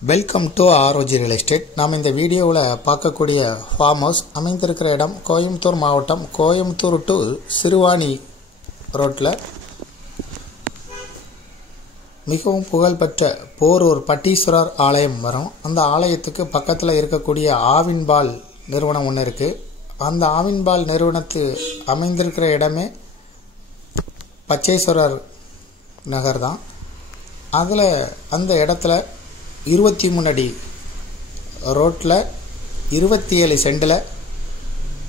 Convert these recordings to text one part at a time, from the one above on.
Welcome to ROG real estate. நாம் இந்த வீடியோவில் பார்க்கக்கூடிய ஃபார்ம் ஹவுஸ் அமைந்திருக்கிற இடம் கோயம்புத்தூர் மாவட்டம், கோயம்புத்தூர் டு சிறுவாணி ரோட்டில் மிகவும் புகழ்பெற்ற போரூர் பட்டீஸ்வரர் ஆலயம் வரும். அந்த ஆலயத்துக்கு பக்கத்தில் இருக்கக்கூடிய ஆவின்பால் நிறுவனம் ஒன்று இருக்குது. அந்த ஆவின்பால் நிறுவனத்து அமைந்திருக்கிற இடமே பச்சேஸ்வரர் நகர் தான். அதில் அந்த இடத்துல 23 அடி ரோட்டில் 27 சென்டில்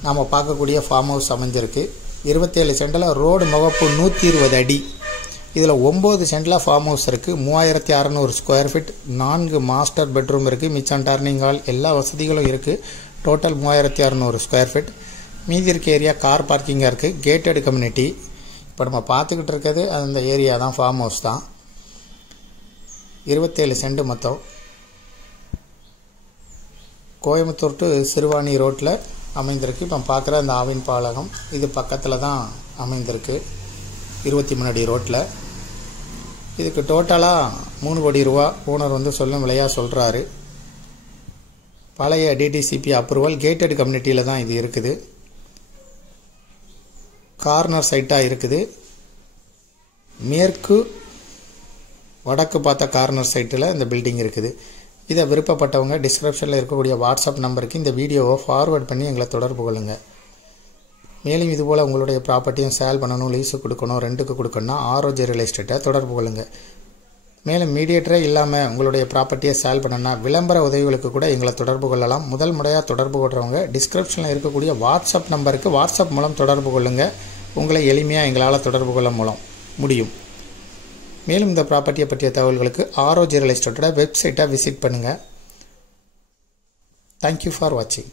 நாம் பார்க்கக்கூடிய ஃபார்ம் ஹவுஸ் அமைஞ்சிருக்கு. 27 சென்டில் ரோடு முகப்பு 120 அடி. இதில் 9 சென்டில் ஃபார்ம் ஹவுஸ் இருக்குது. 3600 ஸ்கொயர் ஃபீட், 4 மாஸ்டர் பெட்ரூம் இருக்குது, மிச்சம் டர்னிங் ஹால் எல்லா வசதிகளும் இருக்குது. Total 3600 square feet. மீதி இருக்க ஏரியா கார் பார்க்கிங்காக இருக்குது. Gated community. இப்போ நம்ம பார்த்துக்கிட்டு இருக்கிறது அந்த ஏரியா தான், ஃபார்ம் ஹவுஸ் தான். 27 சென்ட் மொத்தம். கோயம்புத்தூர் டு சிறுவாணி ரோட்டில் அமைந்திருக்கு. இப்போ பார்க்குற அந்த ஆவின் பாலகம் இது பக்கத்தில் தான் அமைந்திருக்கு, 23 அடி ரோட்டில். இதுக்கு டோட்டலாக 3 கோடி ரூபா ஓனர் சொல்லும் விலையாக சொல்கிறாரு. பழைய டிடிசிபி அப்ரூவல், கேட்டட் கம்யூனிட்டியில் தான் இது இருக்குது. கார்னர் சைட்டாக இருக்குது. மேற்கு வடக்கு பார்த்த கார்னர் சைட்டில் இந்த பில்டிங் இருக்குது. இதை விருப்பப்பட்டவங்க டிஸ்கிரிப்ஷனில் இருக்கக்கூடிய வாட்ஸ்அப் நம்பருக்கு இந்த வீடியோவை ஃபார்வேர்ட் பண்ணி எங்களை தொடர்பு கொள்ளுங்கள். மேலும் இதுபோல் உங்களுடைய ப்ராப்பர்ட்டியும் சேல் பண்ணணும், லீஸு கொடுக்கணும், ரெண்டுக்கு கொடுக்கணும்னா ஆர்ஓஜி ரியல் எஸ்டேட்டை தொடர்பு கொள்ளுங்கள். மேலும் மீடியேட்டரே இல்லாமல் உங்களுடைய ப்ராப்பர்ட்டியை சேல் பண்ணணும்னா விளம்பர உதவிகளுக்கு கூட எங்களை தொடர்பு கொள்ளலாம். முதல் முறையாக தொடர்பு கொள்கிறவங்க டிஸ்கிரிப்ஷனில் இருக்கக்கூடிய வாட்ஸ்அப் நம்பருக்கு வாட்ஸ்அப் மூலம் தொடர்பு கொள்ளுங்கள். உங்களை எளிமையாக எங்களால் தொடர்பு கொள்ள முடியும். மேலும் இந்த ப்ராப்பர்ட்டியை பற்றிய தகவல்களுக்கு ஆர்ஓஜி ரியல் எஸ்டேட்டோட வெப்சைட்டை விசிட் பண்ணுங்கள். தேங்க்யூ ஃபார் வாட்சிங்.